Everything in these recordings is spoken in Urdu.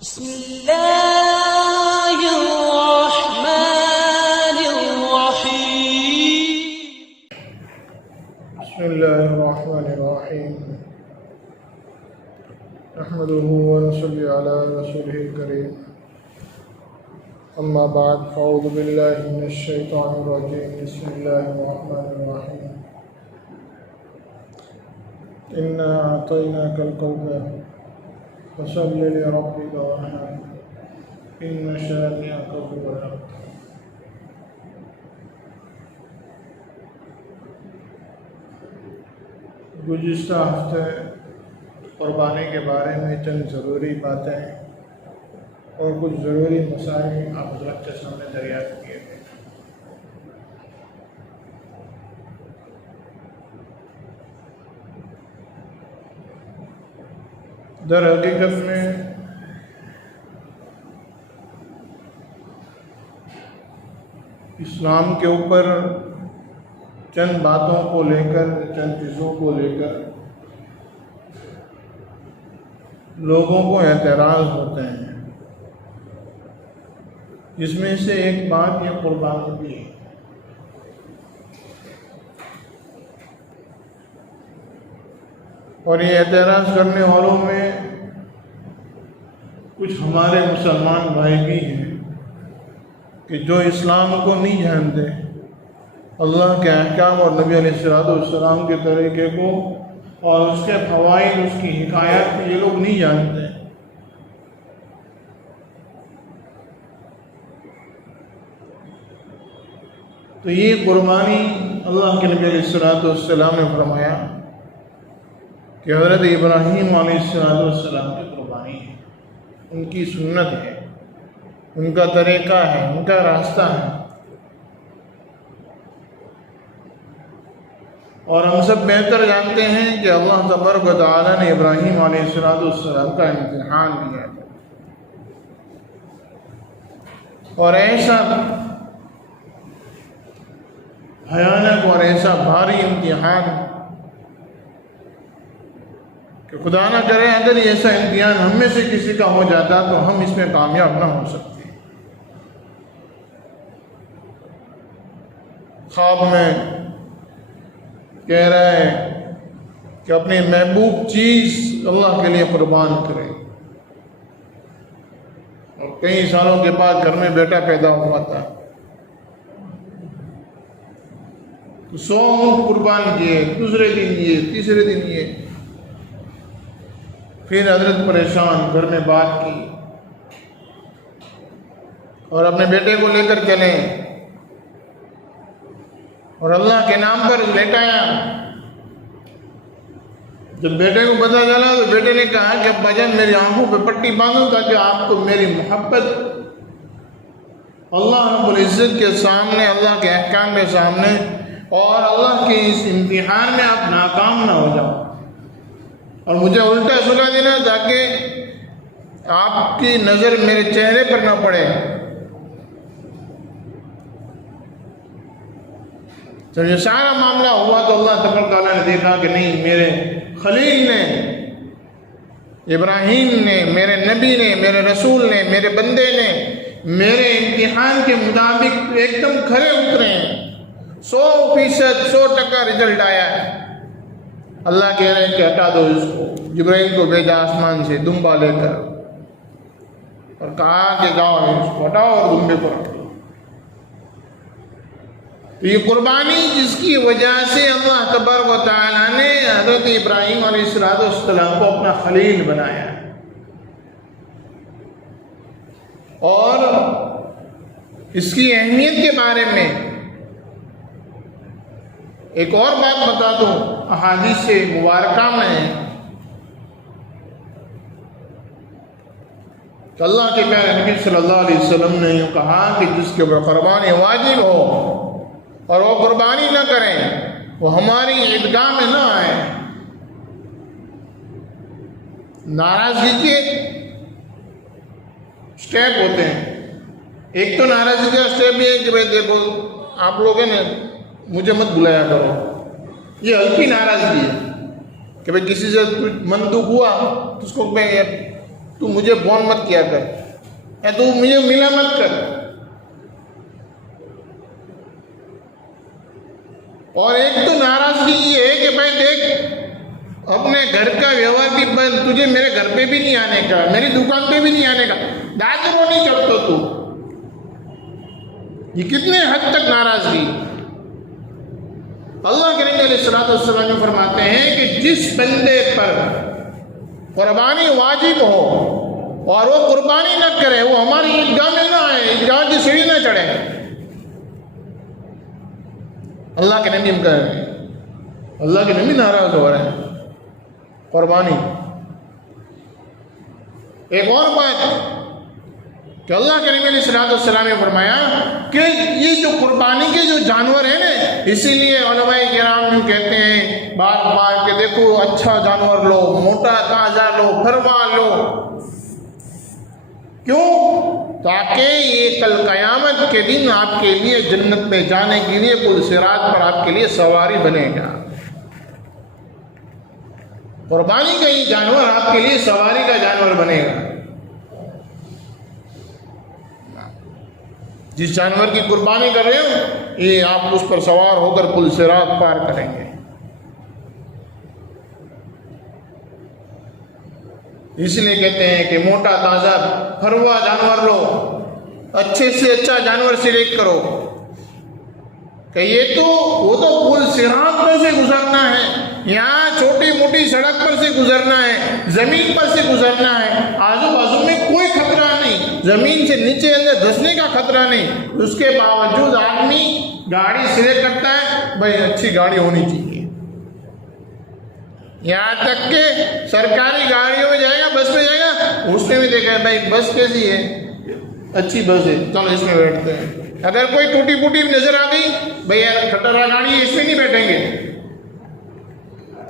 بسم الله الرحمن الرحيم. بسم الله الرحمن الرحيم. نحمده ونصلي على رسوله الكريم. أما بعد فأعوذ بالله من الشيطان الرجيم. بسم الله الرحمن الرحيم. إنا أعطيناك الكوثر فصل لربك وانحر إن شانئك هو الأبتر. گزشتہ ہفتے قربانی کے بارے میں چند ضروری باتیں اور کچھ ضروری مسائل آپ حضرت کے سامنے دریافت کیے تھے. در حقیقت میں اسلام کے اوپر چند باتوں کو لے کر، چند چیزوں کو لے کر لوگوں کو اعتراض ہوتے ہیں، جس میں سے ایک بات یہ قربانی بھی ہے. اور یہ اعتراض کرنے والوں میں کچھ ہمارے مسلمان بھائی بھی ہیں کہ جو اسلام کو نہیں جانتے، اللہ کے احکام اور نبی علیہ السلام کے طریقے کو اور اس کے فوائد، اس کی حکایات کو یہ لوگ نہیں جانتے. تو یہ قربانی اللہ کے نبی علیہ السلام نے فرمایا کہ حضرت ابراہیم علیہ السلام کی قربانی ہے، ان کی سنت ہے، ان کا طریقہ ہے، ان کا راستہ ہے. اور ہم سب بہتر جانتے ہیں کہ اللہ تبارک و تعالیٰ نے ابراہیم علیہ السلام کا امتحان لیا تھا، اور ایسا بھیانک اور ایسا بھاری امتحان کہ خدا نہ کرے اگر یہ ایسا امتحان ہم میں سے کسی کا ہو جاتا تو ہم اس میں کامیاب نہ ہو سکتے. خواب میں کہہ رہا ہے کہ اپنی محبوب چیز اللہ کے لیے قربان کرے، اور کئی سالوں کے بعد گھر میں بیٹا پیدا ہوا تھا، 100 اونٹ قربان کیے، دوسرے دن یہ، تیسرے دن یہ. پھر حضرت پریشان، گھر میں بات کی اور اپنے بیٹے کو لے کر چلے اور اللہ کے نام پر لٹایا. جب بیٹے کو پتہ چلا تو بیٹے نے کہا کہ ابا جان میری آنکھوں پہ پٹی باندھو تاکہ آپ کو میری محبت اللہ رب العزت کے سامنے، اللہ کے احکام کے سامنے اور اللہ کے اس امتحان میں آپ ناکام نہ ہو جاؤ، اور مجھے الٹا سلا دینا تاکہ آپ کی نظر میرے چہرے پر نہ پڑے. تو یہ سارا معاملہ ہوا تو اللہ تبارک تعالیٰ نے دیکھا کہ نہیں، میرے خلیل نے، ابراہیم نے، میرے نبی نے، میرے رسول نے، میرے بندے نے میرے امتحان کے مطابق ایک دم کھرے اترے ہیں، 100% 100% رزلٹ آیا ہے. اللہ کہہ رہے ہیں کہ ہٹا دو اس کو. جبرائیل کو بھیجا آسمان سے دمبا لے کر اور کہا کہ جاؤ اس کو ہٹاؤ اور دمبے کو رکھو. تو یہ قربانی جس کی وجہ سے اللہ تبارک و تعالیٰ نے حضرت ابراہیم علیہ السلام کو اپنا خلیل بنایا. اور اس کی اہمیت کے بارے میں ایک اور بات بتا دوں، احادیث سے مبارکہ میں کہ اللہ کے پیارے نبی صلی اللہ علیہ وسلم نے یہ کہا کہ جس کے اوپر قربانی واجب ہو اور وہ قربانی نہ کریں وہ ہماری عیدگاہ میں نہ آئے. ناراضگی کے اسٹیپ ہوتے ہیں. ایک تو ناراضگی کا اسٹیپ یہ ہے کہ بھائی دیکھو آپ لوگ ہیں نا، مجھے مت بلایا کرو، یہ ہلکی ناراضگی ہے کہ بھائی کسی سے من دکھ ہوا تو اس کو تو مجھے فون مت کیا کر یا تو مجھے ملا مت کر. اور ایک تو ناراضگی یہ ہے کہ بھائی دیکھ اپنے گھر کا ویوہار بھی بند, تجھے میرے گھر پہ بھی نہیں آنے کا, میری دکان پہ بھی نہیں آنے کا, دادرو نہیں کرتا تو. یہ کتنے حد تک ناراضگی. اللہ کے نبی علیہ الصلوۃ والسلام فرماتے ہیں کہ جس بندے پر قربانی واجب ہو اور وہ قربانی نہ کرے, وہ ہماری عیدگاہ میں نہ آئے, عیدگاہ کی سیڑھی نہ چڑھے. اللہ کے نبی کہہ رہے ہیں, اللہ کے نبی ناراض ہو رہے ہیں قربانی. ایک اور بات کہ اللہ کے نبی علیہ الصلوۃ والسلام نے فرمایا کہ یہ جو قربانی کے جو جانور ہیں نا, اسی لیے علماء کرام یوں کہتے ہیں بار بار کہ دیکھو اچھا جانور لو, موٹا تازہ لو, فرما لو. کیوں؟ تاکہ یہ کل قیامت کے دن آپ کے لیے جنت میں جانے کے لیے پل صراط پر آپ کے لیے سواری بنے گا. قربانی کا یہ جانور آپ کے لیے سواری کا جانور بنے گا. جس جانور کی قربانی کر رہے ہو یہ آپ اس پر سوار ہو کر پل صراط پار کریں گے. اس لیے کہتے ہیں کہ موٹا تازہ پھروا جانور لو, اچھے سے اچھا جانور سلیکٹ کرو کہ یہ تو وہ تو پل صراط پر سے گزرنا ہے, یہاں چھوٹی موٹی سڑک پر سے گزرنا ہے, زمین پر سے گزرنا ہے, آزو بازو میں کوئی خطرہ نہیں, زمین سے نیچے اندر دھسنے کا خطرہ نہیں. اس کے باوجود آدمی گاڑی سلیکٹ کرتا ہے, بھائی اچھی گاڑی ہونی چاہیے. یہاں تک کہ سرکاری گاڑیوں میں جائے گا, بس میں جائے گا, اس میں بھی دیکھا ہے بھائی بس کیسی ہے, اچھی بس ہے, چلو اس میں بیٹھتے ہیں. اگر کوئی ٹوٹی پوٹی نظر آ گئی, بھئی کھٹرا گاڑی ہے, اس میں نہیں بیٹھیں گے.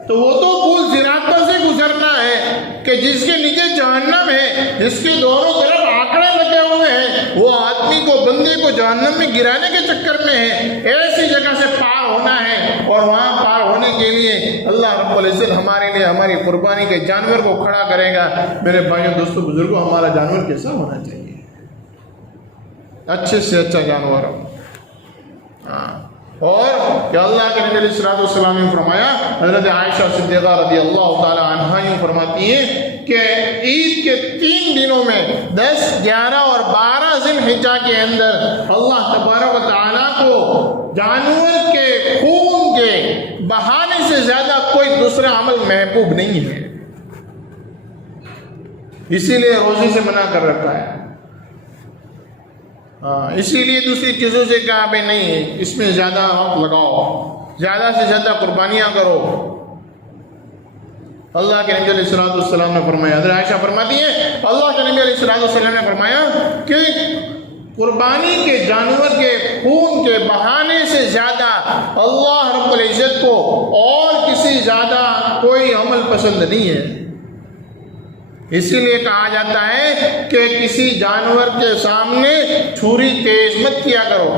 تو وہ تو پل صراط پر سے گزرنا ہے کہ جس کے نیچے جہنم ہے, جس کے دونوں طرف آنکڑے لگے ہوئے ہیں, وہ آدمی کو, بندے کو جہنم میں گرانے کے چکر میں ہے. ایسی جگہ سے پار ہونا ہے, اور وہاں پار ہونے کے لیے اللہ رب العزت ہمارے لیے ہماری قربانی کے جانور کو کھڑا کرے گا. میرے بھائیوں دوستوں بزرگوں, ہمارا جانور کیسا ہونا چاہیے؟ اچھے سے اچھا جانور ہو. اور کہ اللہ کے نبی علیہ الصلوۃ والسلام نے فرمایا, حضرت عائشہ صدیقہ رضی اللہ تعالی عنہا یوں فرماتی ہیں کہ عید کے 3 دنوں میں 10, 11 اور 12 ذی الحجہ کے اندر اللہ تبارک و تعالیٰ کو جانور کے خون کے بہانے سے زیادہ کوئی دوسرا عمل محبوب نہیں ہے. اسی لیے روزے سے منع کر رکھا ہے. اسی لیے دوسری چیزوں سے کہا بھائی نہیں, اس میں زیادہ وقت لگاؤ, زیادہ سے زیادہ قربانیاں کرو. اللہ کے نبی علیہ الصلوۃ والسلام نے فرمایا, حضرت عائشہ فرماتی ہیں اللہ کے نبی علیہ الصلوۃ والسلام نے فرمایا کہ قربانی کے جانور کے خون کے بہانے سے زیادہ اللہ رب العزت کو اور کسی زیادہ کوئی عمل پسند نہیں ہے. اسی لیے کہا جاتا ہے کہ کسی جانور کے سامنے چھری تیز مت کیا کرو,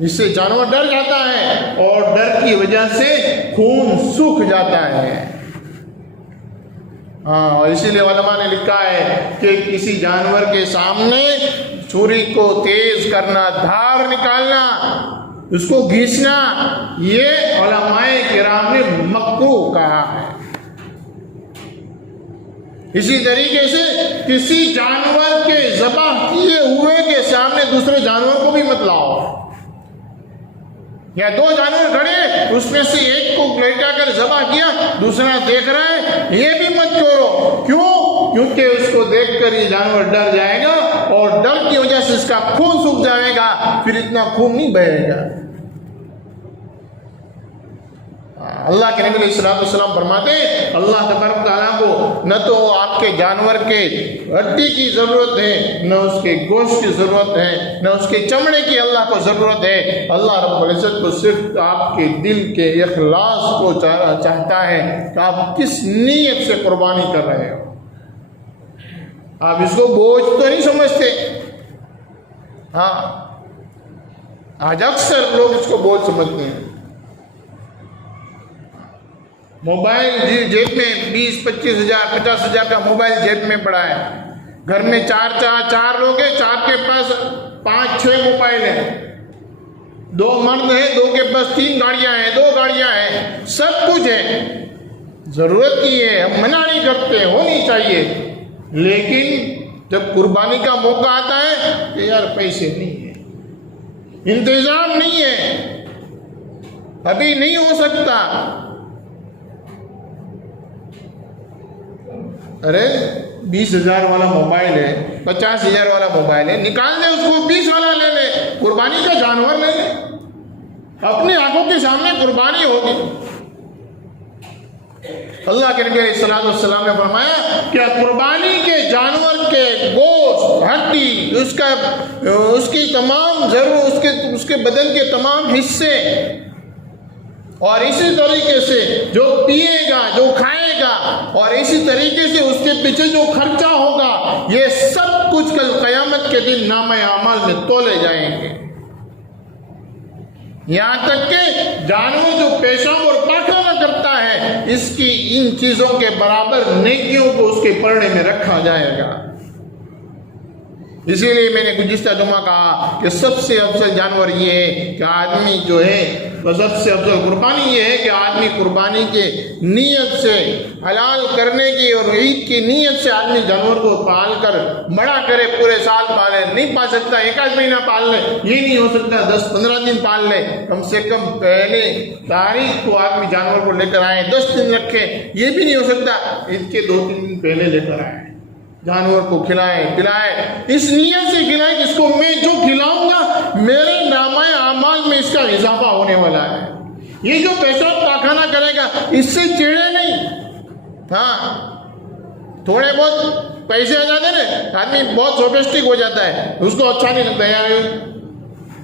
اس سے جانور ڈر جاتا ہے اور ڈر کی وجہ سے خون سوکھ جاتا ہے. اور اسی لیے علماء نے لکھا ہے کہ کسی جانور کے سامنے چھری کو تیز کرنا, دھار نکالنا, اس کو گھیسنا, یہ علماء کرام نے مکروہ کہا ہے. اسی طریقے سے کسی جانور کے ذبح کیے ہوئے کے سامنے دوسرے جانور کو بھی مت لاؤ. یا 2 جانور کھڑے, اس میں سے ایک کو لیٹا کر ذبح کیا, دوسرا دیکھ رہا ہے, یہ بھی مت کرو. کیوں؟ کیونکہ اس کو دیکھ کر یہ جانور ڈر جائے گا, اور ڈر کی وجہ سے اس کا خون سوکھ جائے گا, پھر اتنا خون نہیں بہے گا. اللہ کے نبی علیہ الصلوۃ والسلام فرماتے ہیں اللہ تبارک تعالیٰ کو نہ تو آپ کے جانور کے ہڈی کی ضرورت ہے, نہ اس کے گوشت کی ضرورت ہے, نہ اس کے چمڑے کی اللہ کو ضرورت ہے. اللہ رب العزت کو صرف آپ کے دل کے اخلاص کو چاہتا ہے کہ آپ کس نیت سے قربانی کر رہے ہو. آپ اس کو بوجھ تو نہیں سمجھتے. ہاں, آج اکثر لوگ اس کو بوجھ سمجھتے ہیں. موبائل جیب میں 20-25,000 50,000 کا موبائل جیب میں پڑا ہے. گھر میں چار لوگ ہیں, 4 کے پاس 5-6 موبائل ہیں. 2 مرد ہیں, 2 کے پاس 3 گاڑیاں ہیں, 2 گاڑیاں ہیں, سب کچھ ہے. ضرورت کی ہے, ہم منع نہیں کرتے, ہونی چاہیے. لیکن جب قربانی کا موقع آتا ہے کہ یار پیسے نہیں ہے, انتظام نہیں ہے, ابھی نہیں ہو سکتا. ارے 20,000 والا موبائل ہے, 50,000 والا موبائل ہے, نکال دے اس کو, 20 والا لے لے, قربانی کا جانور لے لے, اپنی آنکھوں کے سامنے قربانی ہوگی. اللہ کے نبی علیہ السلام نے فرمایا کہ قربانی کے جانور کے گوشت, ہڈی, اس کی تمام ضرور اس کے بدن کے تمام حصے, اور اسی طریقے سے جو پیے گا, جو کھائے گا, اور اسی طریقے سے اس کے پیچھے جو خرچہ ہوگا, یہ سب کچھ کل قیامت کے دن نامہ اعمال میں تولے جائیں گے. یہاں تک کہ جانور جو پیشاب اور پاخانہ کرتا ہے, اس کی ان چیزوں کے برابر نیکیوں کو اس کے پلڑے میں رکھا جائے گا. اسی لیے میں نے گزشتہ جمعہ کہا کہ سب سے افضل جانور یہ ہے کہ آدمی جو ہے, سب سے افضل قربانی یہ ہے کہ آدمی قربانی کے نیت سے, حلال کرنے کی اور عید کی نیت سے آدمی جانور کو پال کر بڑا کرے, پورے سال پالے. نہیں پال سکتا, 1 مہینہ پال لے, یہ نہیں ہو سکتا 10-15 دن پال لے, کم سے کم پہلے تاریخ کو آدمی جانور کو لے کر آئے, 10 دن رکھے, یہ بھی نہیں ہو سکتا, عید کے 2-3 دن پہلے لے کر آئے, جانور کو کھلائے پلائے, اس نیت سے کھلائے کہ اس کو میں جو کھلاؤں گا میرے نامہ اعمال میں اس کا اضافہ ہونے والا ہے. یہ جو پیشاب پاخانہ کرے گا اس سے چڑے نہیں. ہاں, تھوڑے بہت پیسے آ جاتے نا, آدمی بہت سوفسٹک ہو جاتا ہے, اس کو اچھا نہیں لگتا, یار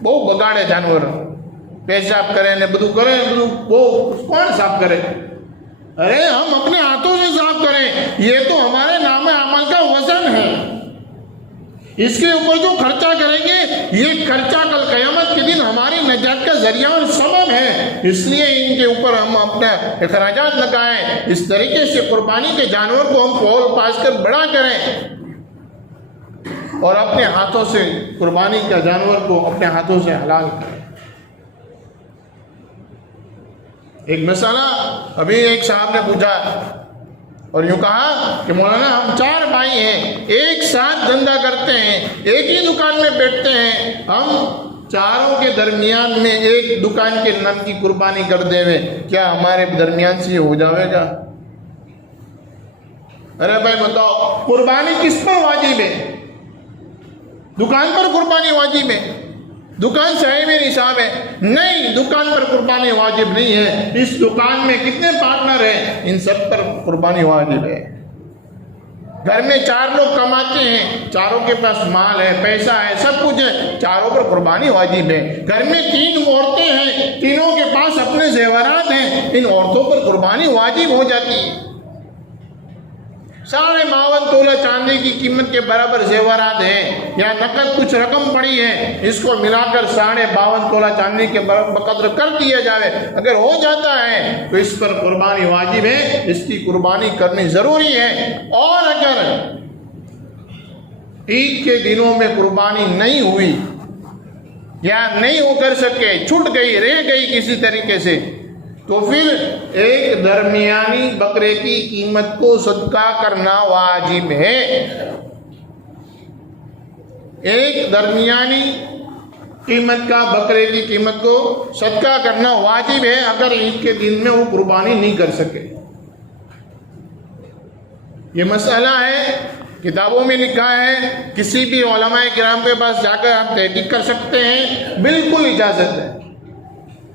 بہت بگاڑے جانور, پیشاب کرے نہ بدو کرے, وہ کون صاف کرے؟ ارے ہم اپنے ہاتھوں سے صاف کریں, یہ تو ہمارے نام عمل کا وزن ہے. اس کے اوپر جو خرچہ کریں گے یہ خرچہ کل قیامت کے دن ہماری نجات کا ذریعہ اور سبب ہے. اس لیے ان کے اوپر ہم اپنا اخراجات لگائیں, اس طریقے سے قربانی کے جانور کو ہم پول پاس کر بڑا کریں, اور اپنے ہاتھوں سے قربانی کا جانور کو اپنے ہاتھوں سے حلال کریں. ایک مسئلہ ابھی ایک صاحب نے پوچھا اور یوں کہا کہ مولانا ہم 4 بھائی ہیں, ایک ساتھ دھندا کرتے ہیں, ایک ہی دکان میں بیٹھتے ہیں, ہم چاروں کے درمیان میں ایک دکان کے نام کی قربانی کر دے ہوئے, کیا ہمارے درمیان سے یہ ہو جاوے گا؟ ارے بھائی بتاؤ, قربانی کس پر واجب ہے؟ دکان پر قربانی واجب ہے؟ دکان صاحب نصاب ہے؟ نہیں, دکان پر قربانی واجب نہیں ہے. اس دکان میں کتنے پارٹنر ہیں, ان سب پر قربانی واجب ہے. گھر میں 4 لوگ کماتے ہیں, چاروں کے پاس مال ہے, پیسہ ہے, سب کچھ ہے, چاروں پر قربانی واجب ہے. گھر میں 3 عورتیں ہیں, تینوں کے پاس اپنے زیورات ہیں, ان عورتوں پر قربانی واجب ہو جاتی ہے. 52 تولہ چاندی کی قیمت کے برابر زیورات ہیں, یا نقد کچھ رقم پڑی ہے, اس کو ملا کر 52 تولہ چاندی کے بقدر کر دیا جائے. اگر ہو جاتا ہے تو اس پر قربانی واجب ہے, اس کی قربانی کرنی ضروری ہے. اور اگر عید کے دنوں میں قربانی نہیں ہوئی یا نہیں ہو کر سکے, چھوٹ گئی, رہ گئی کسی طریقے سے, تو پھر ایک درمیانی بکرے کی قیمت کو صدقہ کرنا واجب ہے. ایک درمیانی قیمت کا بکرے کی قیمت کو صدقہ کرنا واجب ہے اگر عید کے دن میں وہ قربانی نہیں کر سکے. یہ مسئلہ ہے, کتابوں میں لکھا ہے, کسی بھی علماء کرام کے پاس جا کر آپ تحقیق کر سکتے ہیں, بالکل اجازت ہے.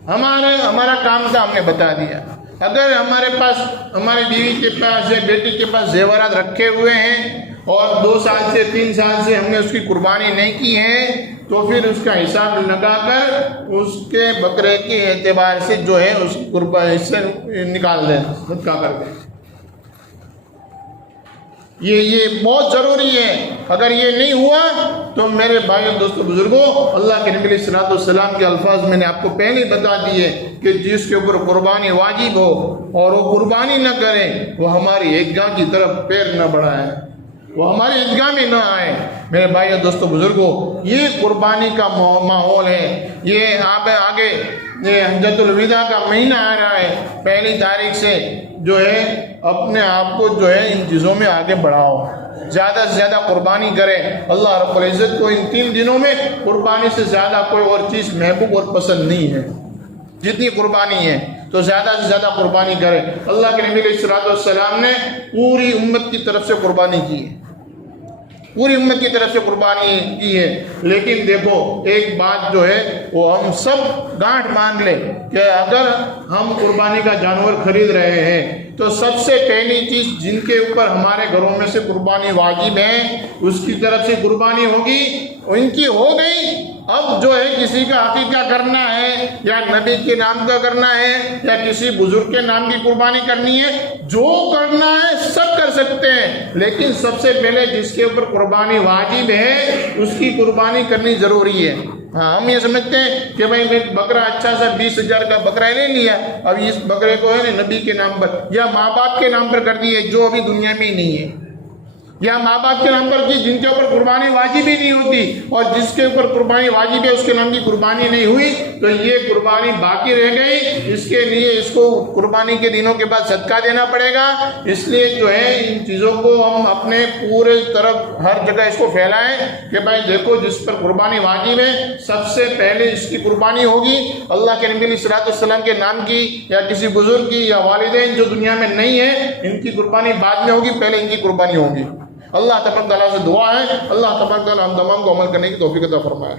ہمارا کام تھا, ہم نے بتا دیا. اگر ہمارے پاس, ہماری بیوی کے پاس یا بیٹی کے پاس زیورات رکھے ہوئے ہیں اور 2 سال سے 3 سال سے ہم نے اس کی قربانی نہیں کی ہے, تو پھر اس کا حساب لگا کر اس کے بکرے کے اعتبار سے جو ہے اس قربانی سے نکال دیں, صدقہ کر دیں. یہ بہت ضروری ہے. اگر یہ نہیں ہوا تو میرے بھائیوں دوستوں بزرگوں، اللہ کے نبی علیہ الصلوۃ والسلام کے الفاظ میں نے آپ کو پہلے بتا دیے کہ جس کے اوپر قربانی واجب ہو اور وہ قربانی نہ کرے وہ ہماری عیدگاہ کی طرف پیر نہ بڑھائے، وہ ہماری عیدگاہ میں نہ آئے. میرے بھائیوں دوستوں بزرگوں، یہ قربانی کا ماحول ہے. یہ آپ آگے یہ حجۃ الوداع کا مہینہ آ رہا ہے، پہلی تاریخ سے جو ہے اپنے آپ کو جو ہے ان چیزوں میں آگے بڑھاؤ، زیادہ سے زیادہ قربانی کرے. اللہ رب العزت کو ان 3 دنوں میں قربانی سے زیادہ کوئی اور چیز محبوب اور پسند نہیں ہے. جتنی قربانی ہے تو زیادہ سے زیادہ قربانی کرے. اللہ کے نبی علیہ الصلوۃ والسلام نے پوری امت کی طرف سے قربانی کی ہے، پوری امت کی طرف سے قربانی کی ہے. لیکن دیکھو ایک بات جو ہے وہ ہم سب گانٹھ مان لیں کہ اگر ہم قربانی کا جانور خرید رہے ہیں تو سب سے پہلی چیز جن کے اوپر ہمارے گھروں میں سے قربانی واجب ہے اس کی طرف سے قربانی ہوگی، ان کی ہو گئی. اب جو ہے کسی کا عقیقہ کرنا ہے یا نبی کے نام کا کرنا ہے یا کسی بزرگ کے نام کی قربانی کرنی ہے، جو کرنا ہے سب کر سکتے ہیں. لیکن سب سے پہلے جس کے اوپر قربانی واجب ہے اس کی قربانی کرنی ضروری ہے. ہاں ہم یہ سمجھتے ہیں کہ بھائی میں بکرا اچھا سا 20,000 کا بکرا لے لیا، اب اس بکرے کو ہے نا نبی کے نام پر یا ماں باپ کے نام پر کر دیے جو ابھی دنیا میں ہی نہیں ہے، یا ماں باپ کے نام پر کی جن کے اوپر قربانی واجب ہی نہیں ہوتی، اور جس کے اوپر قربانی واجب ہے اس کے نام کی قربانی نہیں ہوئی تو یہ قربانی باقی رہ گئی. اس کے لیے اس کو قربانی کے دنوں کے بعد صدقہ دینا پڑے گا. اس لیے جو ہے ان چیزوں کو ہم اپنے پورے طرف ہر جگہ اس کو پھیلائیں کہ بھائی دیکھو جس پر قربانی واجب ہے سب سے پہلے اس کی قربانی ہوگی. اللہ کے نبی علیہ الصلوۃ والسلام کے نام کی یا کسی بزرگ کی یا والدین جو دنیا میں نہیں ہے ان کی قربانی بعد میں ہوگی، پہلے ان کی قربانی ہوگی. اللہ تبارک و تعالیٰ سے دعا ہے اللہ تبارک و تعالیٰ ہم تمام کو عمل کرنے کی توفیق عطا فرمائے.